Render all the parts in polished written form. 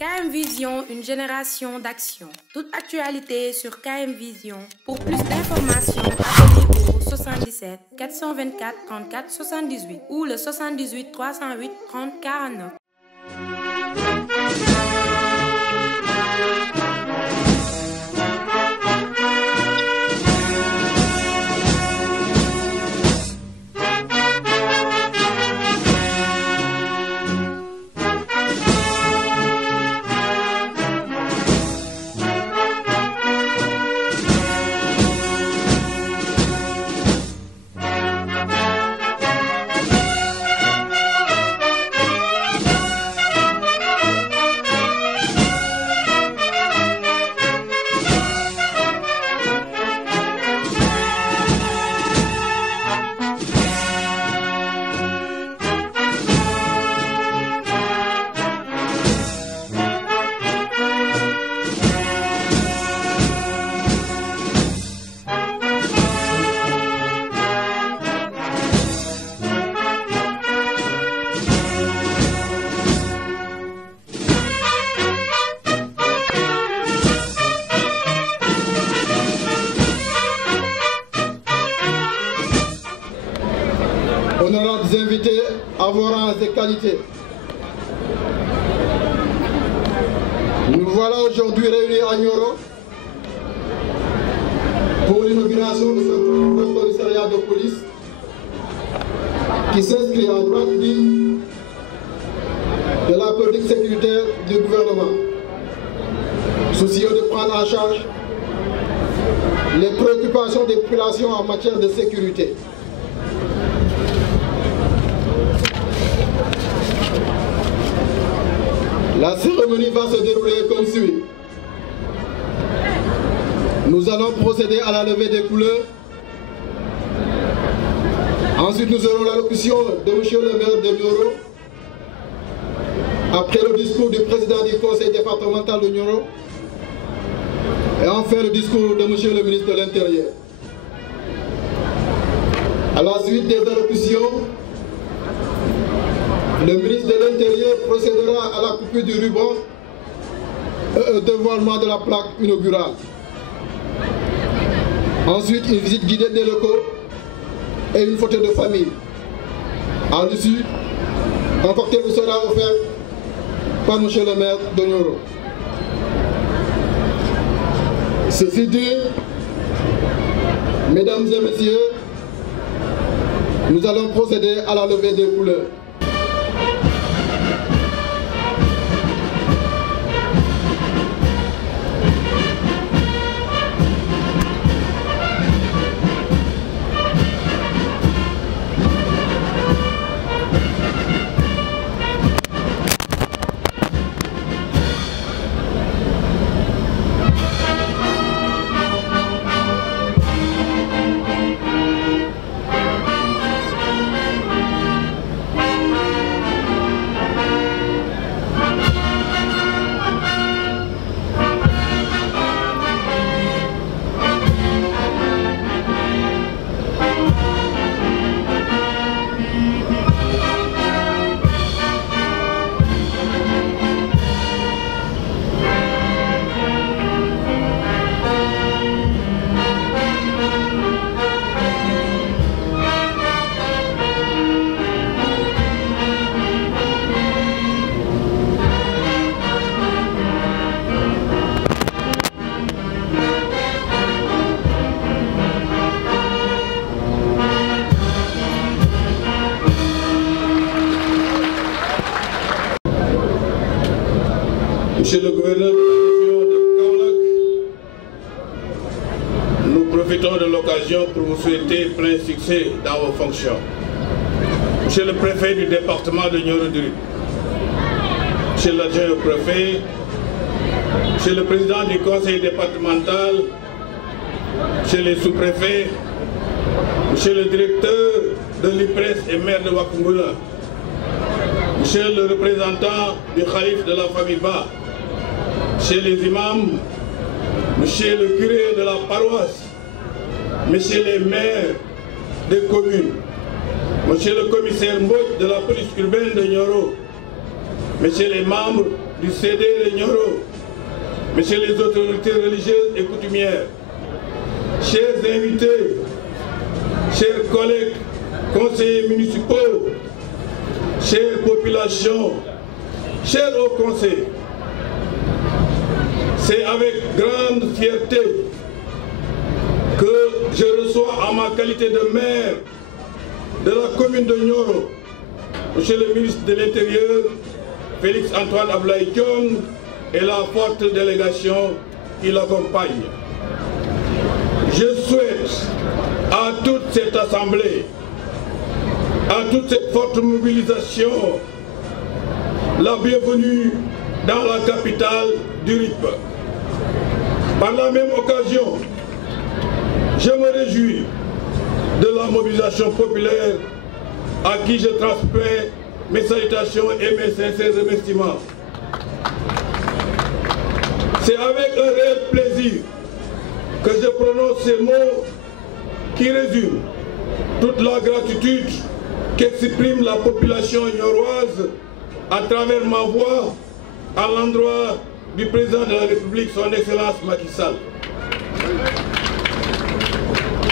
KM Vision, une génération d'action. Toute actualité sur KM Vision. Pour plus d'informations, appelez au 77 424 34 78 ou le 78 308 30 49. Honorables invités, à vos rangs et qualités. Nous voilà aujourd'hui réunis à Nioro pour l'inauguration de ce commissariat de police qui s'inscrit en droite ligne de la politique sécuritaire du gouvernement, soucieux de prendre en charge les préoccupations des populations en matière de sécurité. La cérémonie va se dérouler comme suit. Nous allons procéder à la levée des couleurs. Ensuite, nous aurons l'allocution de M. le maire de Nioro. Après le discours du président du conseil départemental de Nioro. Et enfin le discours de M. le ministre de l'Intérieur. À la suite des allocutions, le ministre de l'Intérieur procédera à la coupure du ruban et au dévoilement de la plaque inaugurale. Ensuite, une visite guidée des locaux et une photo de famille. À l'issue, un cocktail vous sera offert par M. le maire de Nioro. Ceci dit, mesdames et messieurs, nous allons procéder à la levée des couleurs. Monsieur le gouverneur de la région de Kaolack, nous profitons de l'occasion pour vous souhaiter plein succès dans vos fonctions. Monsieur le préfet du département de Nioro-du-Rip, Monsieur l'adjoint au préfet, Monsieur le président du conseil départemental, Monsieur les sous-préfets, Monsieur le directeur de l'IPRES et maire de Wakungula, Monsieur le représentant du Khalif de la famille Ba, Monsieur les imams, Monsieur le curé de la paroisse, Monsieur les maires des communes, Monsieur le commissaire Mbodj de la police urbaine de Nioro, Messieurs les membres du CDR Nioro, messieurs les autorités religieuses et coutumières, chers invités, chers collègues, conseillers municipaux, chères populations, chers hauts conseils, c'est avec grande fierté que je reçois en ma qualité de maire de la commune de Nioro, monsieur le ministre de l'Intérieur, Félix Antoine Abdoulaye Dione, et la forte délégation qui l'accompagne. Je souhaite à toute cette assemblée, à toute cette forte mobilisation, la bienvenue dans la capitale du RIP. Par la même occasion, je me réjouis de la mobilisation populaire à qui je transmets mes salutations et mes sincères remerciements. C'est avec un réel plaisir que je prononce ces mots qui résument toute la gratitude qu'exprime la population nioroise à travers ma voix à l'endroit du président de la République, son Excellence Macky Sall.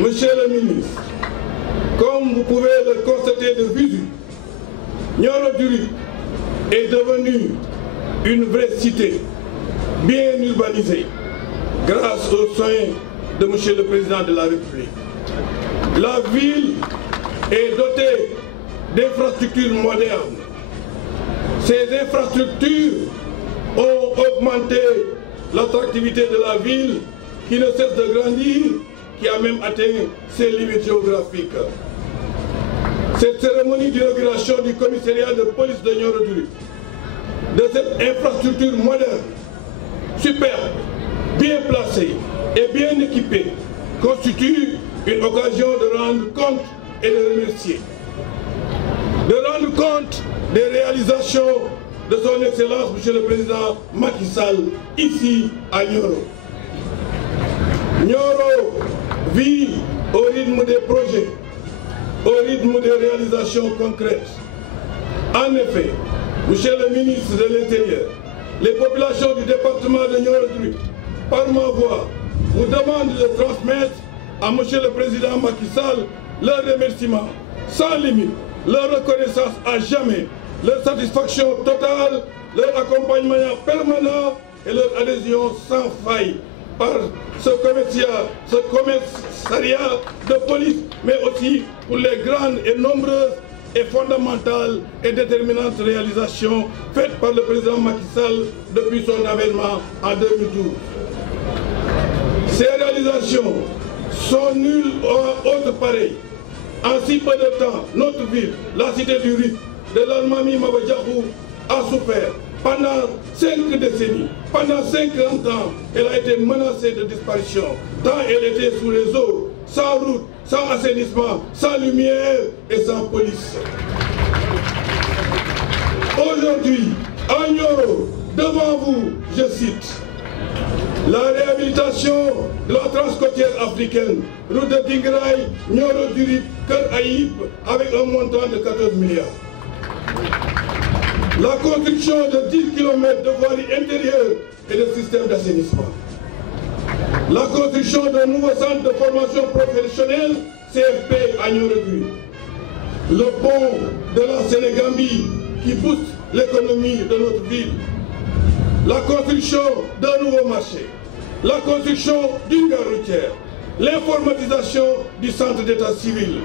Monsieur le ministre, comme vous pouvez le constater de visu, Nioro du RIP est devenue une vraie cité, bien urbanisée, grâce aux soins de Monsieur le Président de la République. La ville est dotée d'infrastructures modernes. Ces infrastructures ont augmenté l'attractivité de la ville qui ne cesse de grandir, qui a même atteint ses limites géographiques. Cette cérémonie d'inauguration du commissariat de police de Nioro du RIP, de cette infrastructure moderne, superbe, bien placée et bien équipée, constitue une occasion de rendre compte et de remercier. De rendre compte des réalisations de son Excellence, Monsieur le Président Macky Sall, ici à Nioro. Nioro vit au rythme des projets, au rythme des réalisations concrètes. En effet, Monsieur le ministre de l'Intérieur, les populations du département de Nioro du RIP, par ma voix, vous demandent de transmettre à Monsieur le Président Macky Sall leurs remerciements sans limite, leur reconnaissance à jamais, leur satisfaction totale, leur accompagnement permanent et leur adhésion sans faille par ce commissariat de police, mais aussi pour les grandes et nombreuses et fondamentales et déterminantes réalisations faites par le président Macky Sall depuis son avènement en 2012. Ces réalisations sont nulles autres pareilles. En si peu de temps, notre ville, la cité du RIP, de l'Almami Mabadjahou, a souffert. Pendant 5 décennies, pendant 50 ans, elle a été menacée de disparition, tant elle était sous les eaux, sans route, sans assainissement, sans lumière et sans police. Aujourd'hui, à Nioro, devant vous, je cite, la réhabilitation de la transcôtière africaine, route de Dingraï, Nioro du RIP, Kër Aïb, avec un montant de 14 milliards. La construction de 10 km de voirie intérieure et de système d'assainissement. La construction d'un nouveau centre de formation professionnelle, CFP à Nioro du RIP. Le pont de la Sénégambie qui booste l'économie de notre ville. La construction d'un nouveau marché. La construction d'une gare routière. L'informatisation du centre d'état civil.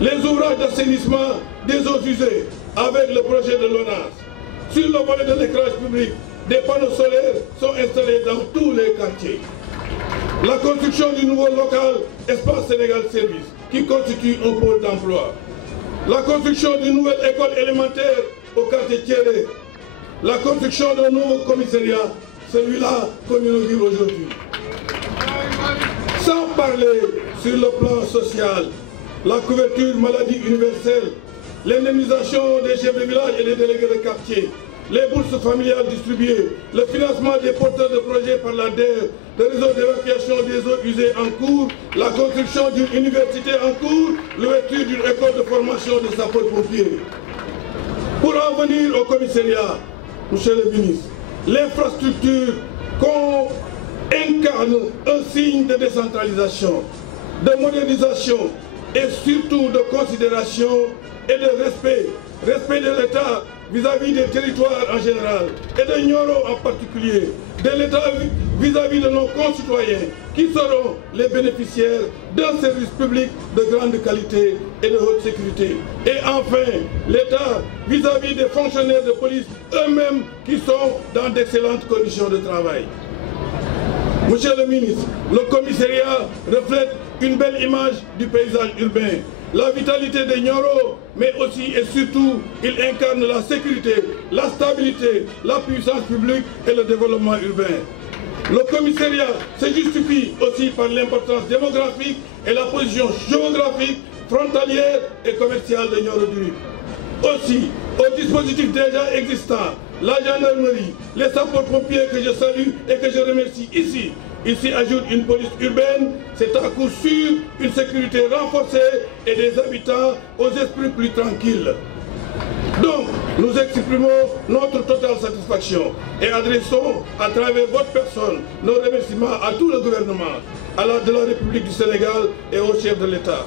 Les ouvrages d'assainissement des eaux usées avec le projet de l'ONAS. Sur le volet de l'éclairage public, des panneaux solaires sont installés dans tous les quartiers. La construction du nouveau local Espace Sénégal Service, qui constitue un pôle d'emploi. La construction d'une nouvelle école élémentaire au quartier Thierry. La construction d'un nouveau commissariat, celui-là qu'on inaugure aujourd'hui. Sans parler sur le plan social, la couverture maladie universelle, l'indemnisation des chefs de village et des délégués de quartier, les bourses familiales distribuées, le financement des porteurs de projets par la DER, le réseau d'évacuation des eaux usées en cours, la construction d'une université en cours, l'ouverture d'une école de formation de sapeurs-pompiers. Pour en venir au commissariat, Monsieur le ministre, l'infrastructure, qu'on incarne un signe de décentralisation, de modernisation et surtout de considération et de respect. Respect de l'État vis-à-vis des territoires en général et de Nioro en particulier, de l'État vis-à-vis de nos concitoyens qui seront les bénéficiaires d'un service public de grande qualité et de haute sécurité. Et enfin, l'État vis-à-vis des fonctionnaires de police eux-mêmes qui sont dans d'excellentes conditions de travail. Monsieur le ministre, le commissariat reflète une belle image du paysage urbain. La vitalité de Nioro, mais aussi et surtout, il incarne la sécurité, la stabilité, la puissance publique et le développement urbain. Le commissariat se justifie aussi par l'importance démographique et la position géographique, frontalière et commerciale de Nioro-du-Rip. Aussi, aux dispositifs déjà existants, la gendarmerie, les sapeurs-pompiers que je salue et que je remercie ici, ajoute une police urbaine, c'est à coup sûr une sécurité renforcée et des habitants aux esprits plus tranquilles. Donc, nous exprimons notre totale satisfaction et adressons à travers votre personne nos remerciements à tout le gouvernement, de la République du Sénégal et au chef de l'État.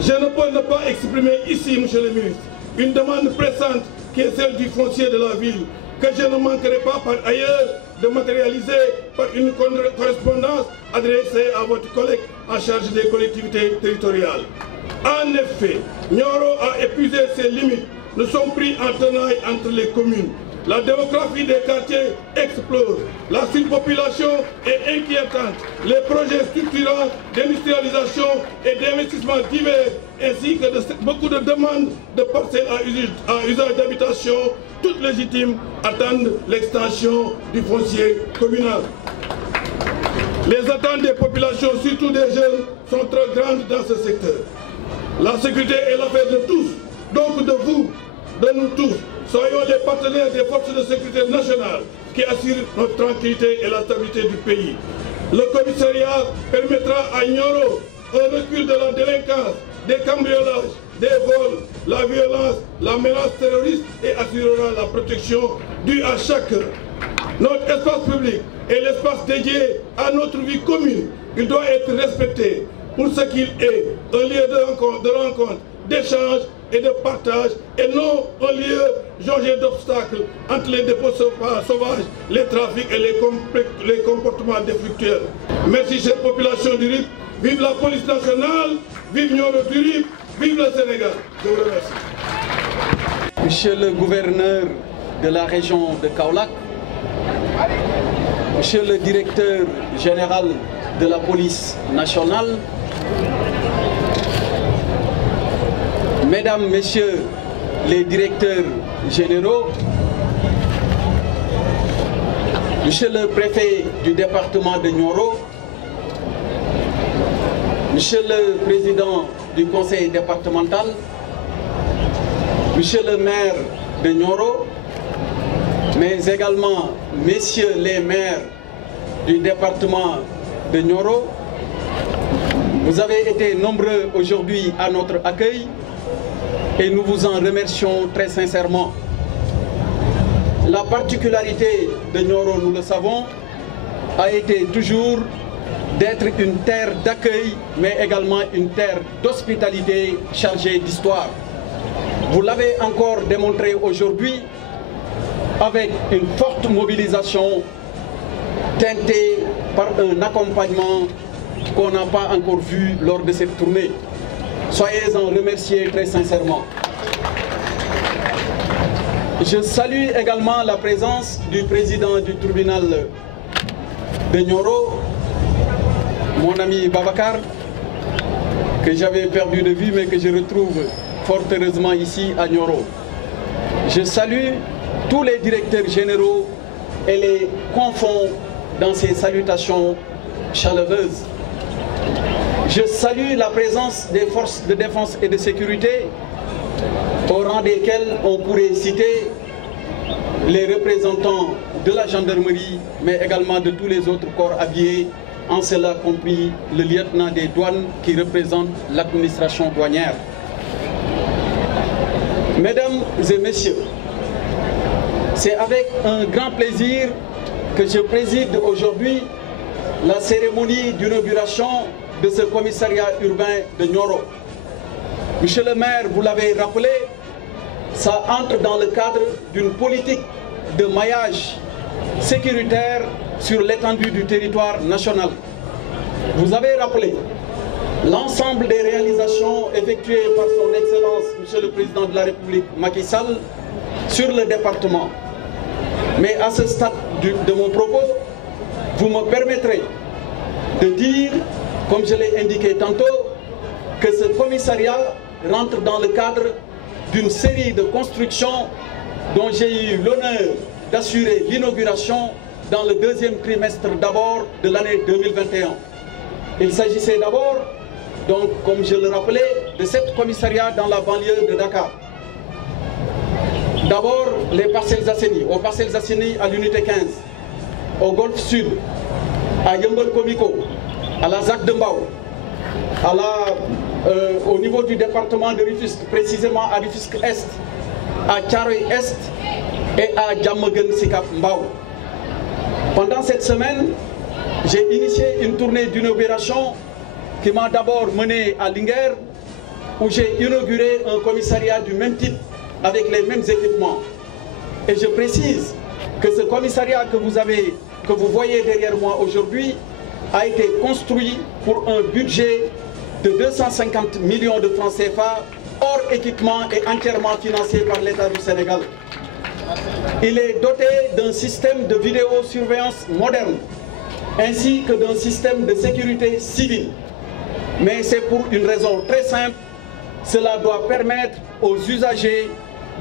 Je ne peux ne pas exprimer ici, monsieur le ministre, une demande pressante qui est celle du foncier de la ville, que je ne manquerai pas par ailleurs de matérialiser par une correspondance adressée à votre collègue en charge des collectivités territoriales. En effet, Nioro a épuisé ses limites. Nous sommes pris en tenaille entre les communes. La démographie des quartiers explose. La surpopulation est inquiétante. Les projets structurants d'industrialisation et d'investissement divers, ainsi que beaucoup de demandes de parcelles à usage d'habitation, toutes légitimes, attendent l'extension du foncier communal. Les attentes des populations, surtout des jeunes, sont très grandes dans ce secteur. La sécurité est l'affaire de tous, donc de vous, de nous tous. Soyons les partenaires des forces de sécurité nationales qui assurent notre tranquillité et la stabilité du pays. Le commissariat permettra à Nioro un recul de la délinquance, des cambriolages, des vols, la violence, la menace terroriste et assurera la protection due à chacun. Notre espace public est l'espace dédié à notre vie commune. Il doit être respecté pour ce qu'il est, un lieu de rencontre, d'échange et de partage, et non un lieu jauge d'obstacles entre les dépôts sauvages, les trafics et les comportements défructueux. Merci, chère population du RIP. Vive la police nationale, vive Nioro-du-Rip, vive le Sénégal. Je vous remercie. Monsieur le gouverneur de la région de Kaolack, Monsieur le directeur général de la police nationale, Mesdames, Messieurs les directeurs généraux, Monsieur le préfet du département de Nioro, Monsieur le président du conseil départemental, Monsieur le maire de Nioro, mais également Messieurs les maires du département de Nioro, vous avez été nombreux aujourd'hui à notre accueil et nous vous en remercions très sincèrement. La particularité de Nioro, nous le savons, a été toujours d'être une terre d'accueil, mais également une terre d'hospitalité chargée d'histoire. Vous l'avez encore démontré aujourd'hui avec une forte mobilisation teintée par un accompagnement qu'on n'a pas encore vu lors de cette tournée. Soyez-en remerciés très sincèrement. Je salue également la présence du président du tribunal de Nioro, mon ami Babacar, que j'avais perdu de vue mais que je retrouve fort heureusement ici à Nioro. Je salue tous les directeurs généraux et les confonds dans ces salutations chaleureuses. Je salue la présence des forces de défense et de sécurité, au rang desquelles on pourrait citer les représentants de la gendarmerie, mais également de tous les autres corps habillés, en cela compris le lieutenant des douanes qui représente l'administration douanière. Mesdames et messieurs, C'est avec un grand plaisir que je préside aujourd'hui la cérémonie d'inauguration de ce commissariat urbain de Nioro. Monsieur le maire, vous l'avez rappelé, ça entre dans le cadre d'une politique de maillage sécuritaire sur l'étendue du territoire national. Vous avez rappelé l'ensemble des réalisations effectuées par son Excellence, Monsieur le Président de la République, Macky Sall, sur le département. Mais à ce stade de mon propos, vous me permettrez de dire, comme je l'ai indiqué tantôt, que ce commissariat rentre dans le cadre d'une série de constructions dont j'ai eu l'honneur d'assurer l'inauguration dans le deuxième trimestre d'abord de l'année 2021. Il s'agissait d'abord, donc comme je le rappelais, de 7 commissariats dans la banlieue de Dakar. D'abord les Parcelles Assainies, aux Parcelles Assainies à l'unité 15, au Golfe Sud, à Yeumbeul Komiko, à la ZAC de Mbao, au niveau du département de Rufisque, précisément à Rufisque Est, à Thiaroye Est et à Diamaguène Sicap Mbao. Pendant cette semaine, j'ai initié une tournée d'inauguration qui m'a d'abord mené à Linguère, où j'ai inauguré un commissariat du même type avec les mêmes équipements. Et je précise que ce commissariat que vous voyez derrière moi aujourd'hui a été construit pour un budget de 250 millions de francs CFA, hors équipement et entièrement financé par l'État du Sénégal. Il est doté d'un système de vidéosurveillance moderne, ainsi que d'un système de sécurité civile. Mais c'est pour une raison très simple, cela doit permettre aux usagers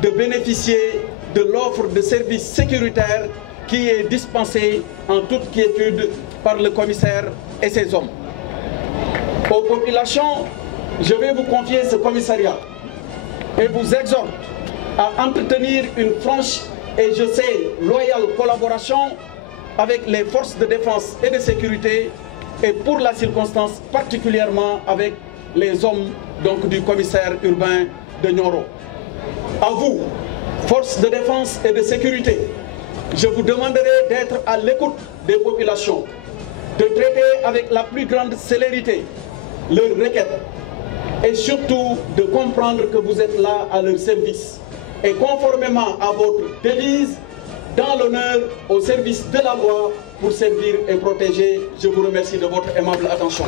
de bénéficier de l'offre de services sécuritaires qui est dispensée en toute quiétude par le commissaire et ses hommes. Aux populations, je vais vous confier ce commissariat et vous exhorte à entretenir une franche et je sais loyale collaboration avec les forces de défense et de sécurité et pour la circonstance particulièrement avec les hommes donc, du commissaire urbain de Nioro. À vous, forces de défense et de sécurité, je vous demanderai d'être à l'écoute des populations, de traiter avec la plus grande célérité leurs requêtes et surtout de comprendre que vous êtes là à leur service. Et conformément à votre devise, dans l'honneur, au service de la loi, pour servir et protéger, je vous remercie de votre aimable attention.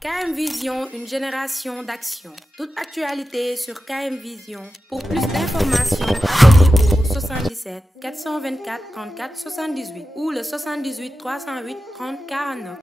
KM Vision, une génération d'action. Toute actualité sur KM Vision. Pour plus d'informations, appelez au 77 424 34 78 ou le 78 308 30 49.